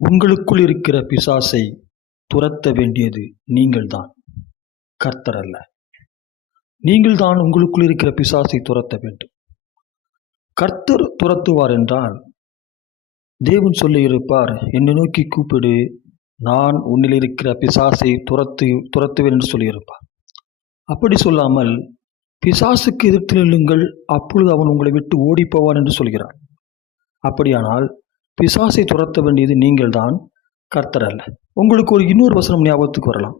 உங்களுக்குள் இருக்கிற பிசாசை துரத்த வேண்டியது நீங்கள்தான், கர்த்தர் அல்ல. நீங்கள்தான் உங்களுக்குள் இருக்கிற பிசாசை துரத்த வேண்டும். கர்த்தர் துரத்துவார் என்றால் தேவன் சொல்லியிருப்பார், என்னை நோக்கி கூப்பிடு, நான் உன்னில் இருக்கிற பிசாசை துரத்துவேன் என்று சொல்லியிருப்பார். அப்படி சொல்லாமல் பிசாசுக்கு எதிர்த்து நில்லுங்கள், அப்பொழுது அவன் உங்களை விட்டு ஓடிப்போவான் என்று சொல்கிறான். அப்படியானால் பிசாசை துரத்த வேண்டியது நீங்கள்தான், கர்த்தர் அல்ல. உங்களுக்கு ஒரு இன்னொரு வசனம் ஞாபகத்துக்கு வரலாம்.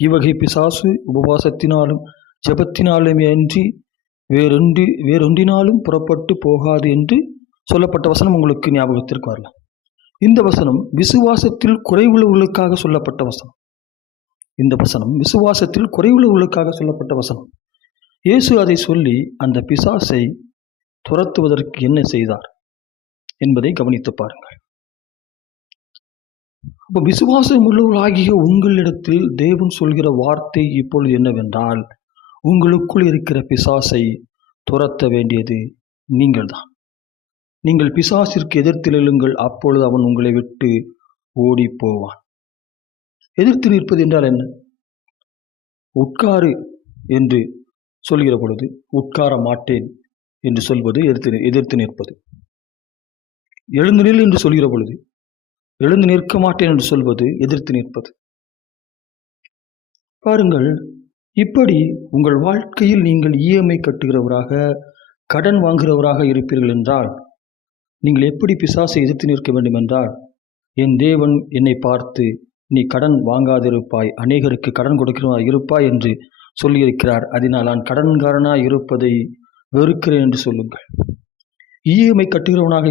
இவ்வகை பிசாசு உபவாசத்தினாலும் ஜெபத்தினாலுமே அன்றி வேறொன்றினாலும் புறப்பட்டு போகாது என்று சொல்லப்பட்ட வசனம் உங்களுக்கு ஞாபகத்திற்கு வரலாம். இந்த வசனம் விசுவாசத்தில் குறைவுள்ளவர்களுக்காக சொல்லப்பட்ட வசனம். இந்த வசனம் விசுவாசத்தில் குறைவுள்ளவர்களுக்காக சொல்லப்பட்ட வசனம். இயேசு அதை சொல்லி அந்த பிசாசை துரத்துவதற்கு என்ன செய்தார் என்பதை கவனித்து பாருங்கள். அப்போ விசுவாசம் உள்ளவர்களாகிய உங்களிடத்தில் தேவன் சொல்கிற வார்த்தை இப்பொழுது என்னவென்றால், உங்களுக்குள் இருக்கிற பிசாசை துரத்த வேண்டியது நீங்கள்தான். நீங்கள் பிசாசிற்கு எதிர்த்து நில்லுங்கள், அப்பொழுது அவன் உங்களை விட்டு ஓடி போவான். எதிர்த்து நிற்பது என்றால் என்ன? உட்காரு என்று சொல்கிற பொழுது உட்கார மாட்டேன் என்று சொல்வது எதிர்த்து நிற்பது. எழுந்து நில் என்று சொல்கிற பொழுது எழுந்து நிற்க மாட்டேன் என்று சொல்வது எதிர்த்து நிற்பது. பாருங்கள், இப்படி உங்கள் வாழ்க்கையில் நீங்கள் இஎம்ஐ கட்டுகிறவராக, கடன் வாங்குகிறவராக இருப்பீர்கள் என்றால், நீங்கள் எப்படி பிசாசை எதிர்த்து நிற்க வேண்டும் என்றால், என் தேவன் என்னை பார்த்து நீ கடன் வாங்காதிருப்பாய், அநேகருக்கு கடன் கொடுக்கிறவா இருப்பாய் என்று சொல்லியிருக்கிறார், அதனால் நான் கடன்காரனாய் இருப்பதை வெறுக்கிறேன் என்று சொல்லுங்கள். இஎம்ஐ கட்டுகிறவனாக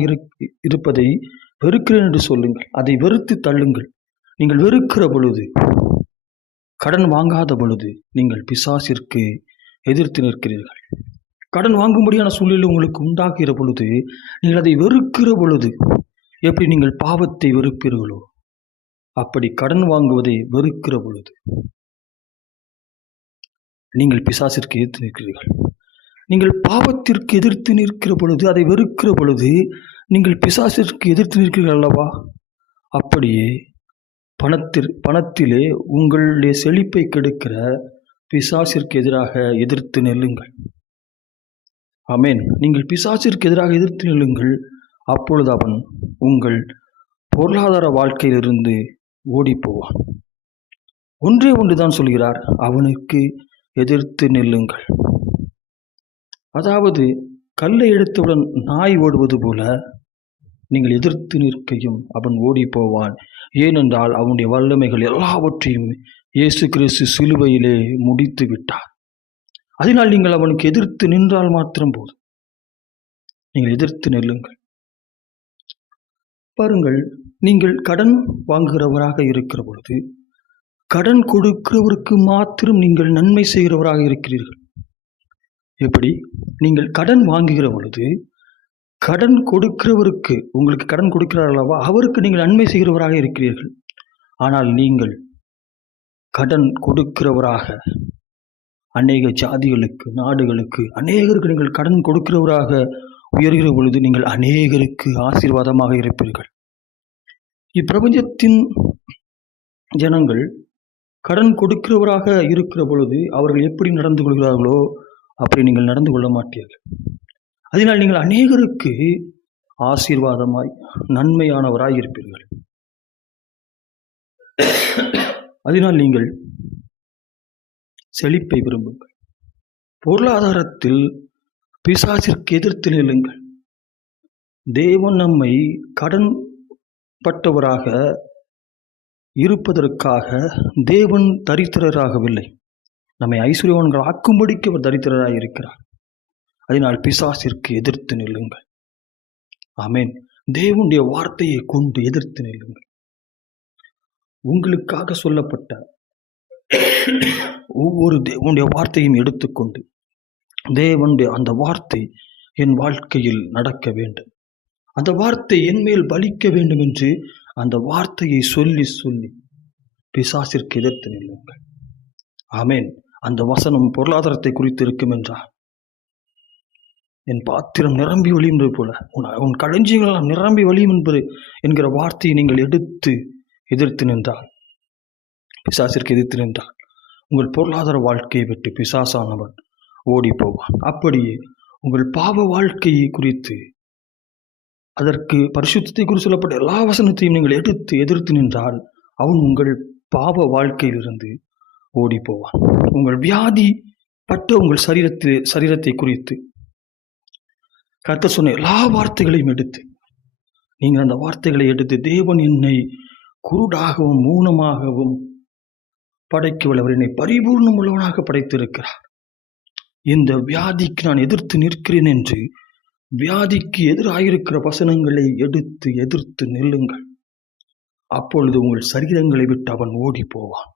இருப்பதை வெறுக்கிறேன் என்று சொல்லுங்கள். அதை வெறுத்து தள்ளுங்கள். நீங்கள் வெறுக்கிற பொழுது, கடன் வாங்காத பொழுது நீங்கள் பிசாசிற்கு எதிர்த்து நிற்கிறீர்கள். கடன் வாங்கும்படியான சூழ்நிலை உங்களுக்கு உண்டாகிற பொழுது, நீங்கள் அதை வெறுக்கிற பொழுது எப்படி நீங்கள் பாவத்தை வெறுப்பீர்களோ அப்படி கடன் வாங்குவதை வெறுக்கிற பொழுது நீங்கள் பிசாசிற்கு எதிர்த்து நிற்கிறீர்கள். நீங்கள் பாவத்திற்கு எதிர்த்து நிற்கிற பொழுது, அதை வெறுக்கிற பொழுது நீங்கள் பிசாசிற்கு எதிர்த்து நிற்கிறீர்கள் அல்லவா? அப்படியே பணத்திலே உங்களுடைய செழிப்பை கெடுக்கிற பிசாசிற்கு எதிராக எதிர்த்து நில்லுங்கள். ஆமென். நீங்கள் பிசாசிற்கு எதிராக எதிர்த்து நில்லுங்கள், அப்பொழுது அவன் உங்கள் பொருளாதார வாழ்க்கையிலிருந்து ஓடி போவான். ஒன்றே ஒன்றுதான் சொல்கிறார், அவனுக்கு எதிர்த்து நில்லுங்கள். அதாவது கல்லை எடுத்தவுடன் நாய் ஓடுவது போல நீங்கள் எதிர்த்து நிற்கையும் அவன் ஓடி போவான். ஏனென்றால் அவனுடைய வல்லமைகள் எல்லாவற்றையும் இயேசு கிறிஸ்து சிலுவையிலே முடித்து விட்டார். அதனால் நீங்கள் அவனுக்கு எதிர்த்து நின்றால் மாத்திரம் போதும். நீங்கள் எதிர்த்து நில்லுங்கள். பாருங்கள், நீங்கள் கடன் வாங்குகிறவராக இருக்கிற பொழுது, கடன் கொடுக்கிறவருக்கு மாத்திரம் நீங்கள் நன்மை செய்கிறவராக இருக்கிறீர்கள். எப்படி? நீங்கள் கடன் வாங்குகிற பொழுது கடன் கொடுக்கிறவருக்கு, உங்களுக்கு கடன் கொடுக்கிறார் அல்லவா, அவருக்கு நீங்கள் நன்மை செய்கிறவராக இருக்கிறீர்கள். ஆனால் நீங்கள் கடன் கொடுக்கிறவராக அநேக ஜாதிகளுக்கு, நாடுகளுக்கு, அநேகருக்கு நீங்கள் கடன் கொடுக்கிறவராக உயர்கிற பொழுது நீங்கள் அநேகருக்கு ஆசீர்வாதமாக இருப்பீர்கள். இப்பிரபஞ்சத்தின் ஜனங்கள் கடன் கொடுக்கிறவராக இருக்கிற பொழுது அவர்கள் எப்படி நடந்து கொள்கிறார்களோ அப்படி நீங்கள் நடந்து கொள்ள மாட்டீர்கள். அதனால் நீங்கள் அநேகருக்கு ஆசீர்வாதமாய் நன்மையானவராய் இருப்பீர்கள். அதனால் நீங்கள் செழிப்பை விரும்புங்கள். பொருளாதாரத்தில் பிசாசிற்கு எதிர்த்து நில்லுங்கள். தேவன் நம்மை கடன் பட்டவராக இருப்பதற்காக தேவன் தரித்திரராகவில்லை, நம்மை ஐஸ்வர்யவான்கள் ஆக்கும்படிக்கு அவர் தரித்திரராக இருக்கிறார். அதனால் பிசாசிற்கு எதிர்த்து நில்லுங்கள். ஆமென். தேவனுடைய வார்த்தையை கொண்டு எதிர்த்து நில்லுங்கள். உங்களுக்காக சொல்லப்பட்ட ஒவ்வொரு தேவனுடைய வார்த்தையும் எடுத்துக்கொண்டு, தேவனுடைய அந்த வார்த்தை என் வாழ்க்கையில் நடக்க வேண்டும், அந்த வார்த்தை என் மேல் பலிக்க வேண்டும் என்று அந்த வார்த்தையை சொல்லி சொல்லி பிசாசிற்கு எதிர்த்து நில்லுங்கள். ஆமென். அந்த வசனம் பொருளாதாரத்தை குறித்து இருக்கும் என்றால், என் பாத்திரம் நிரம்பி வழியும் போல உன் களஞ்சியங்களெல்லாம் நிரம்பி வழியும் என்கிற வார்த்தையை நீங்கள் எதிர்த்து நின்றால், பிசாசிற்கு எதிர்த்து நின்றால், உங்கள் பொருளாதார வாழ்க்கையை விட்டு பிசாசானவன் ஓடி போவான். அப்படியே உங்கள் பாவ வாழ்க்கையை குறித்து, அதற்கு பரிசுத்தத்தை குறித்து சொல்லப்பட்ட எல்லா வசனத்தையும் நீங்கள் எதிர்த்து நின்றால் அவன் உங்கள் பாவ வாழ்க்கையிலிருந்து ஓடி போவான். உங்கள் வியாதி பட்ட உங்கள் சரீரத்தை குறித்து கர்த்தர் சொன்ன எல்லா வார்த்தைகளையும் எடுத்து, நீங்கள் அந்த வார்த்தைகளை எடுத்து, தேவன் என்னை குருடாகவும் ஊனமாகவும் படைக்கவல்லவர், என்னை பரிபூர்ணம் உள்ளவனாக படைத்திருக்கிறார், இந்த வியாதிக்கு நான் எதிர்த்து நிற்கிறேன் என்று வியாதிக்கு எதிராயிருக்கிற வசனங்களை எதிர்த்து நில்லுங்கள். அப்பொழுது உங்கள் சரீரங்களை விட்டு அவன் ஓடி போவான்.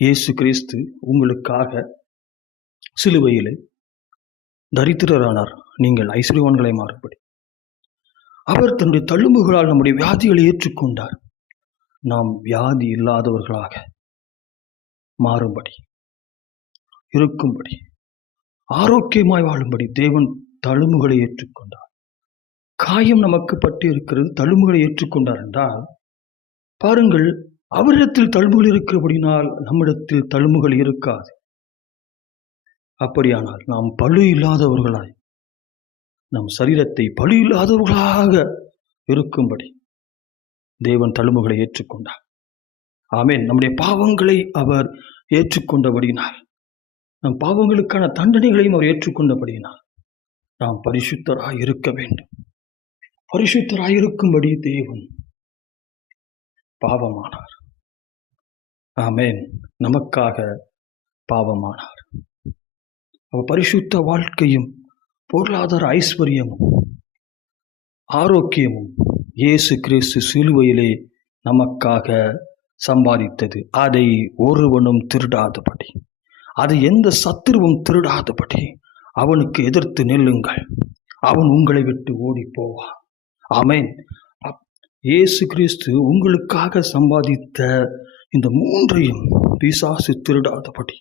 இயேசு கிறிஸ்து உங்களுக்காக சிலுவையிலே தரித்திரரானார், நீங்கள் ஐஸ்வர்யவான்களை மாறுபடி. அவர் தன்னுடைய தழும்புகளால் நம்முடைய வியாதிகளை ஏற்றுக்கொண்டார், நாம் வியாதி இல்லாதவர்களாக மாறும்படி, இருக்கும்படி, ஆரோக்கியமாய் வாழும்படி தேவன் தழும்புகளை ஏற்றுக்கொண்டார். காயம் நமக்கு பட்டு இருக்கிறது, தழும்புகளை ஏற்றுக்கொண்டார் என்றால் பாருங்கள், அவரிடத்தில் தழும்புகள் இருக்கிறபடினால் நம்மிடத்தில் தழும்புகள் இருக்காது. அப்படியானால் நாம் பழு இல்லாதவர்களாய், நம் சரீரத்தை பழு இல்லாதவர்களாக இருக்கும்படி தேவன் தழும்புகளை ஏற்றுக்கொண்டார். ஆமென். நம்முடைய பாவங்களை அவர் ஏற்றுக்கொண்டபடியினால், நம் பாவங்களுக்கான தண்டனைகளையும் அவர் ஏற்றுக்கொண்டபடியினால் நாம் பரிசுத்தராய் இருக்க வேண்டும். பரிசுத்தராய் இருக்கும்படி தேவன் பாவமானார். ஆமென். நமக்காக பாவமானார். அவர் பரிசுத்த வாழ்க்கையும் பொருளாதார ஐஸ்வர்யமும் ஆரோக்கியமும் இயேசு கிறிஸ்து சிலுவையிலே நமக்காக சம்பாதித்தது. அதை ஒருவனும் திருடாதபடி, அதை எந்த சத்துருவும் திருடாதபடி அவனுக்கு எதிர்த்து நில்லுங்கள். அவன் உங்களை விட்டு ஓடி போவான். ஆமென். இயேசு கிறிஸ்து உங்களுக்காக சம்பாதித்த இந்த மூன்றையும் பிசாசு திருடாதபடி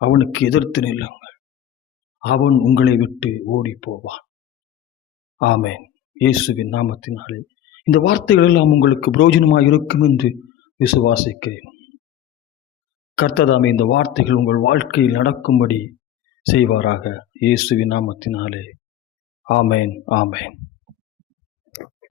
அவனுக்கு எதிர்த்து நில்லுங்கள். அவன் உங்களை விட்டு ஓடி போவான். ஆமென். இயேசுவின் நாமத்தினாலே இந்த வார்த்தைகள் எல்லாம் உங்களுக்கு பிரயோஜனமாக இருக்கும் என்று விசுவாசிக்கிறேன். கர்த்ததாமே இந்த வார்த்தைகள் உங்கள் வாழ்க்கையில் நடக்கும்படி செய்வாராக. இயேசுவின் நாமத்தினாலே ஆமென். ஆமென்.